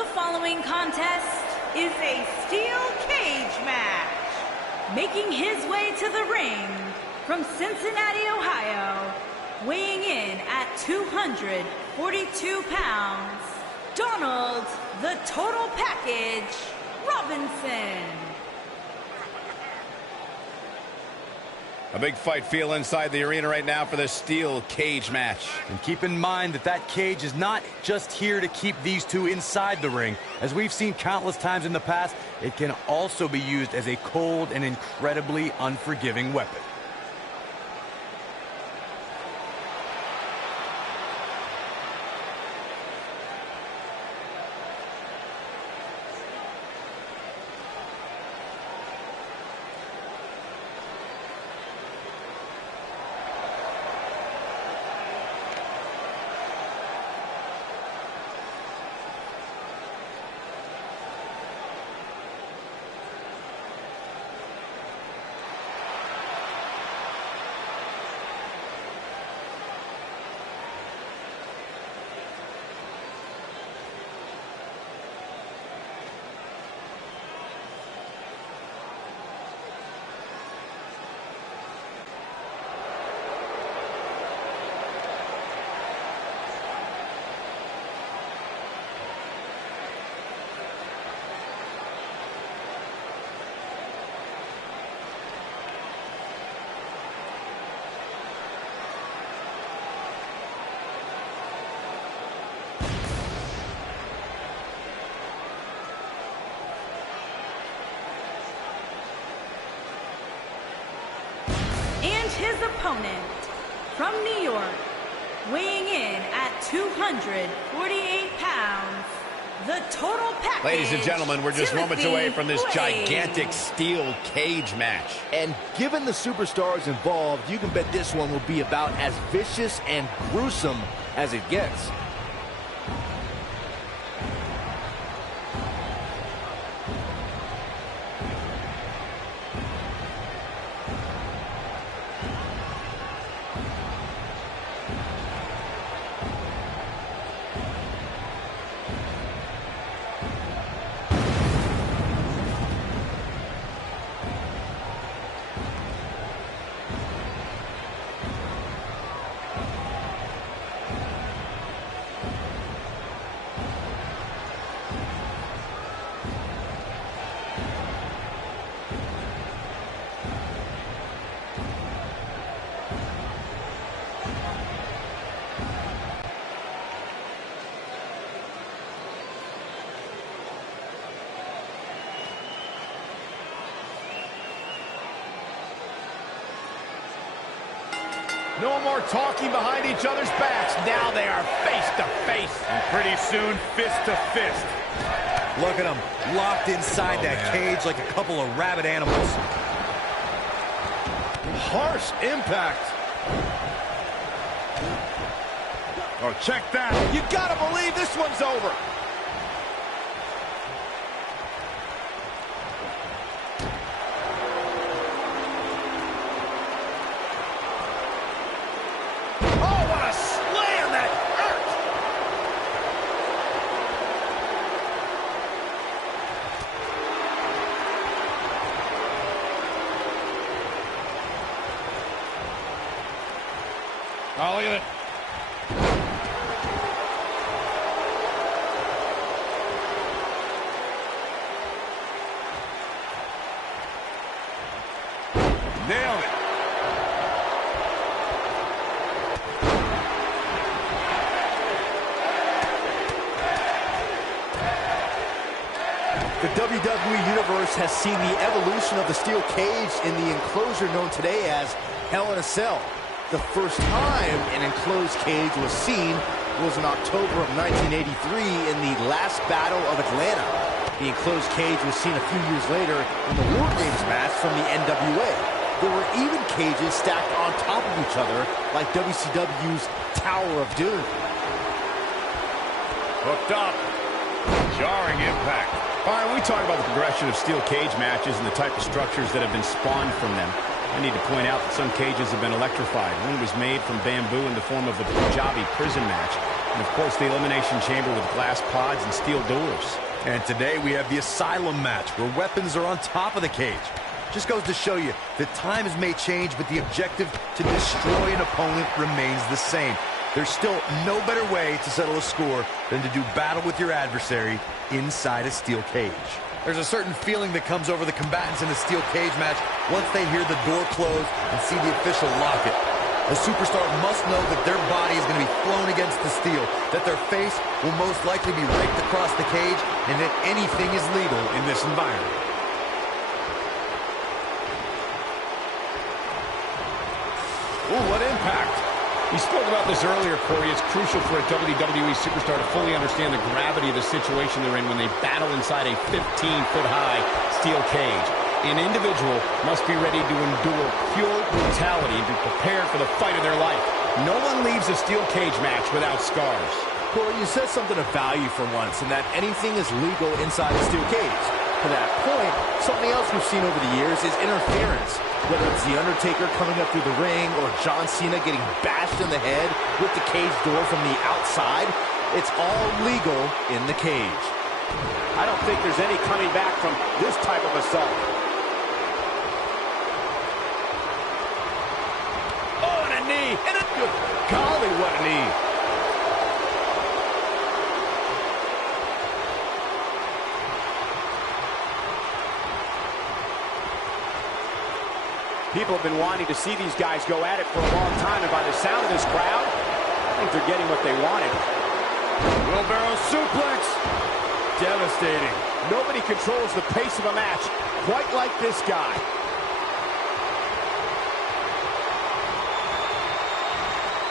The following contest is a steel cage match. Making his way to the ring from Cincinnati, Ohio, weighing in at 242 pounds, Donald the Total Package Robinson. A big fight feel inside the arena right now for this steel cage match. And keep in mind that that cage is not just here to keep these two inside the ring. As we've seen countless times in the past, it can also be used as a cold and incredibly unforgiving weapon. His opponent from New York, weighing in at 248 pounds, the Total Package. Ladies and gentlemen, we're just moments away from this Blade. gigantic steel cage match. And given the superstars involved, you can bet this one will be about as vicious and gruesome as it gets. No more talking behind each other's backs. Now they are face to face. And pretty soon, fist to fist. Look at them, locked inside that cage like a couple of rabid animals. Harsh impact. Oh, check that. You gotta believe this one's over. Oh, look at it. Nailed it. The WWE Universe has seen the evolution of the steel cage in the enclosure known today as Hell in a Cell. The first time an enclosed cage was seen was in October of 1983 in the last Battle of Atlanta. The enclosed cage was seen a few years later in the War Games match from the NWA. There were even cages stacked on top of each other like WCW's Tower of Doom. Hooked up. Jarring impact. All right, we talk about the progression of steel cage matches and the type of structures that have been spawned from them. I need to point out that some cages have been electrified. One was made from bamboo in the form of a Punjabi prison match. And, of course, the Elimination Chamber with glass pods and steel doors. And today we have the Asylum match, where weapons are on top of the cage. Just goes to show you that times may change, but the objective to destroy an opponent remains the same. There's still no better way to settle a score than to do battle with your adversary inside a steel cage. There's a certain feeling that comes over the combatants in a steel cage match once they hear the door close and see the official lock it. A superstar must know that their body is going to be flown against the steel, that their face will most likely be raked across the cage, and that anything is legal in this environment. Ooh, what impact. You spoke about this earlier, Corey. It's crucial for a WWE superstar to fully understand the gravity of the situation they're in when they battle inside a 15-foot-high steel cage. An individual must be ready to endure pure brutality and be prepared for the fight of their life. No one leaves a steel cage match without scars. Corey, you said something of value for once, and that anything is legal inside a steel cage. To that point, something else we've seen over the years is interference. Whether it's The Undertaker coming up through the ring or John Cena getting bashed in the head with the cage door from the outside, it's all legal in the cage. I don't think there's any coming back from this type of assault. Oh, and a knee. And a good golly, what a knee. People have been wanting to see these guys go at it for a long time, and by the sound of this crowd, I think they're getting what they wanted. Wheelbarrow suplex. Devastating. Nobody controls the pace of a match quite like this guy.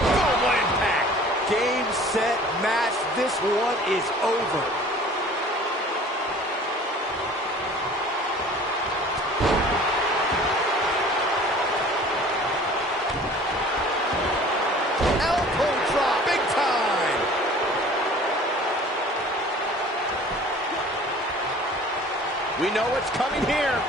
Oh, what impact! Game, set, match. This one is over. We know what's coming here.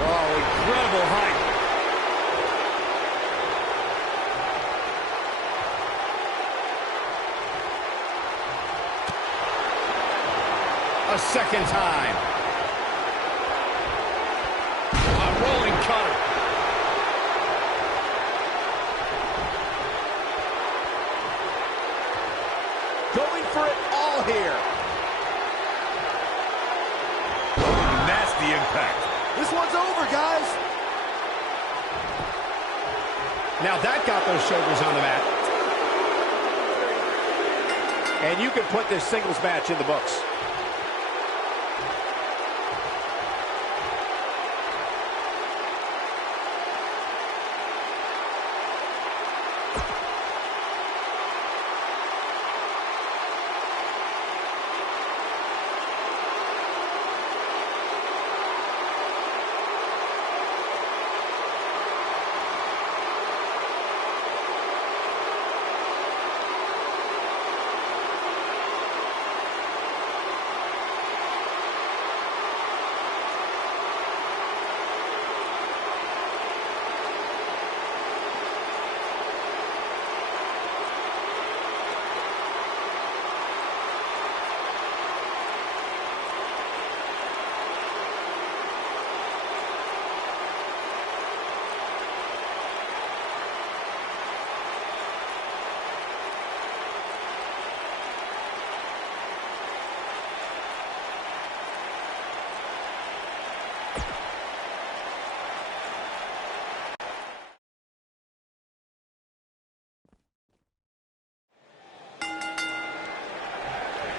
Oh, incredible height. A second time. A rolling cutter. Going for it all here. Nasty impact. This one's over, guys. Now that got those shoulders on the mat. And you can put this singles match in the books.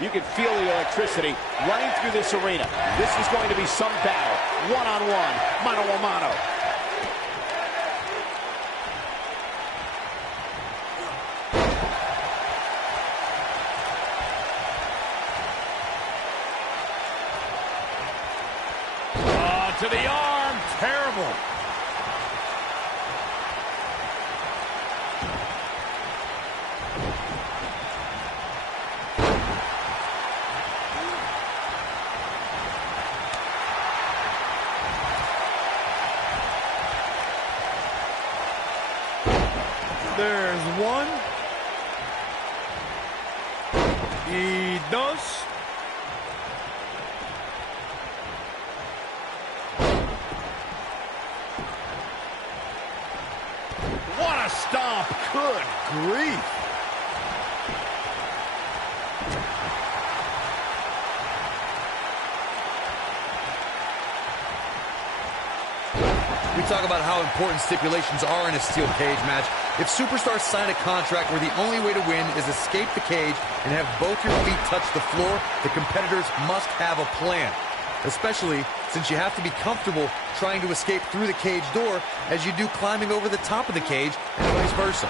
You can feel the electricity running through this arena. This is going to be some battle. One-on-one, mano-a-mano. To the arm. Terrible. Y dos. What a stomp. Good grief. We talk about how important stipulations are in a steel cage match. If superstars sign a contract where the only way to win is escape the cage and have both your feet touch the floor, the competitors must have a plan. Especially since you have to be comfortable trying to escape through the cage door as you do climbing over the top of the cage and vice versa.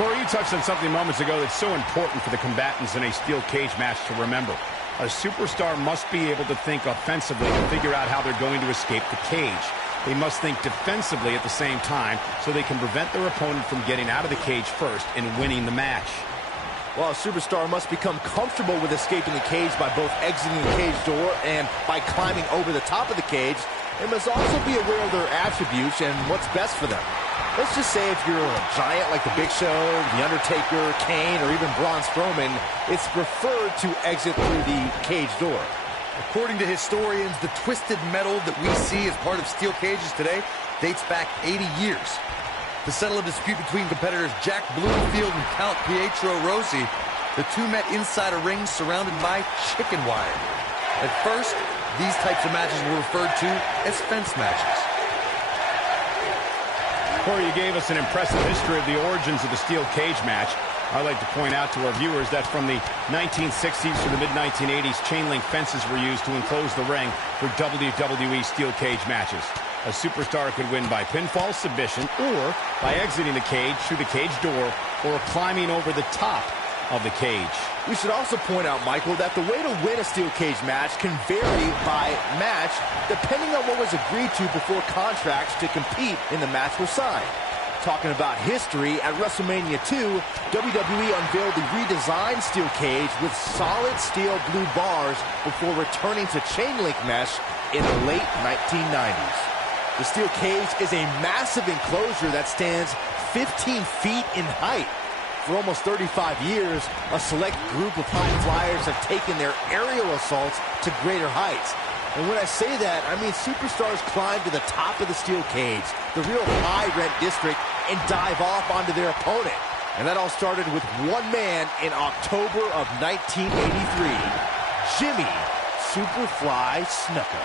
Corey, you touched on something moments ago that's so important for the combatants in a steel cage match to remember. A superstar must be able to think offensively to figure out how they're going to escape the cage. They must think defensively at the same time so they can prevent their opponent from getting out of the cage first and winning the match. Well, a superstar must become comfortable with escaping the cage by both exiting the cage door and by climbing over the top of the cage. They must also be aware of their attributes and what's best for them. Let's just say if you're a giant like The Big Show, The Undertaker, Kane, or even Braun Strowman, it's preferred to exit through the cage door. According to historians, the twisted metal that we see as part of steel cages today dates back 80 years. To settle a dispute between competitors Jack Bloomfield and Count Pietro Rossi, the two met inside a ring surrounded by chicken wire. At first, these types of matches were referred to as fence matches. Corey, you gave us an impressive history of the origins of the steel cage match. I'd like to point out to our viewers that from the 1960s to the mid-1980s, chain link fences were used to enclose the ring for WWE steel cage matches. A superstar could win by pinfall submission or by exiting the cage through the cage door or climbing over the top of the cage. We should also point out, Michael, that the way to win a steel cage match can vary by match depending on what was agreed to before contracts to compete in the match were signed. Talking about history, at WrestleMania 2, WWE unveiled the redesigned steel cage with solid steel blue bars before returning to chain link mesh in the late 1990s. The steel cage is a massive enclosure that stands 15 feet in height. For almost 35 years, a select group of high flyers have taken their aerial assaults to greater heights. And when I say that, I mean superstars climb to the top of the steel cage, the real high-rent district, and dive off onto their opponent. And that all started with one man in October of 1983, Jimmy Superfly Snuka.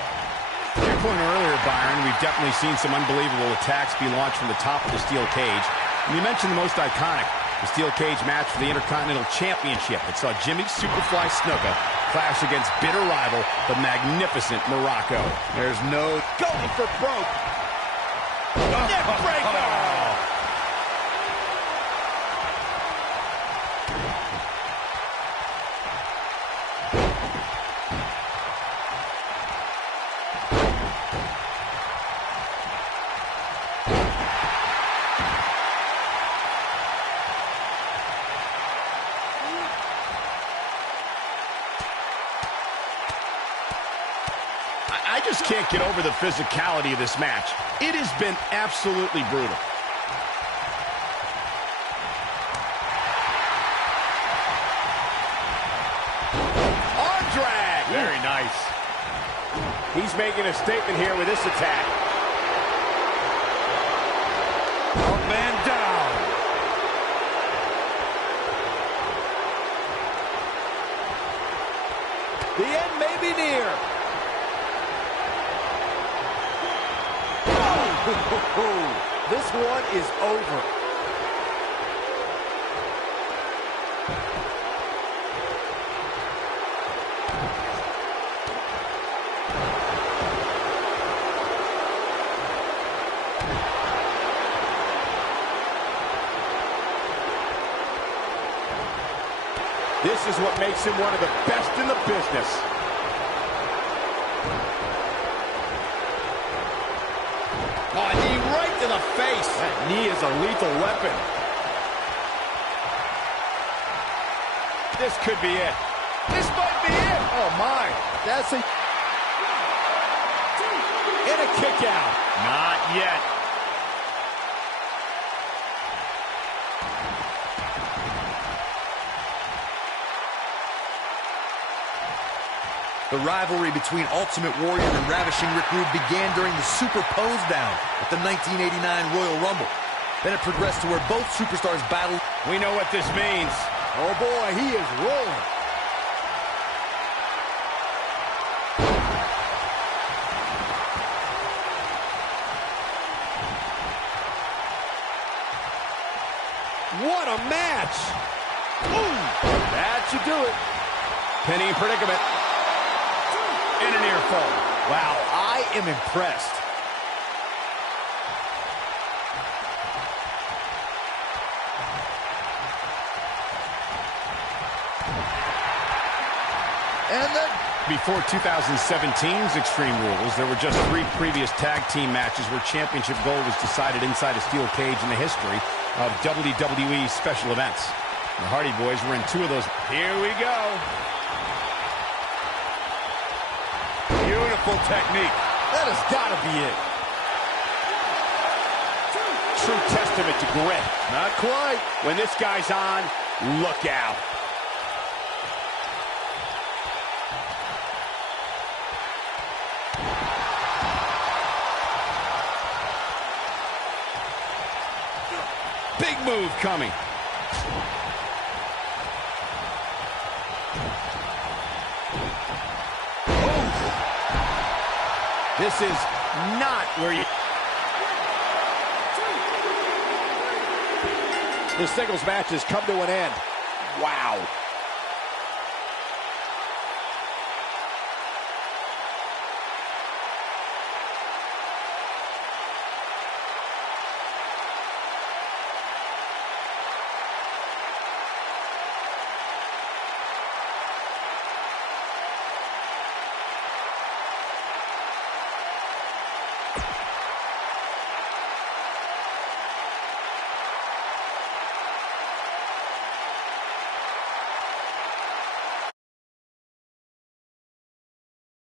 To your point earlier, Byron, we've definitely seen some unbelievable attacks be launched from the top of the steel cage. And you mentioned the most iconic, the steel cage match for the Intercontinental Championship that saw Jimmy Superfly Snuka clash against bitter rival, the magnificent Morocco. There's no going for broke. Neck breaker! I just can't get over the physicality of this match. It has been absolutely brutal. Arm drag. Very nice. He's making a statement here with this attack. Up and down. The end may be near. This one is over. This is what makes him one of the best in the business. Oh, a knee right to the face. That knee is a lethal weapon. This could be it. This might be it. Oh, my. That's a... And a kick out. Not yet. The rivalry between Ultimate Warrior and Ravishing Rick Rude began during the Super Pose Down at the 1989 Royal Rumble. Then it progressed to where both superstars battled. We know what this means. Oh boy, he is rolling. What a match! Boom! That should do it. Penny in predicament. And a near fall. Wow, I am impressed. And then Before 2017's Extreme Rules, there were just 3 previous tag team matches where championship gold was decided inside a steel cage in the history of WWE special events. The Hardy Boys were in 2 of those. Here we go. Beautiful technique. that has got to be it. True testament to grit. Not quite. When this guy's on, look out. Big move coming. This is not where you... This singles match has come to an end. Wow.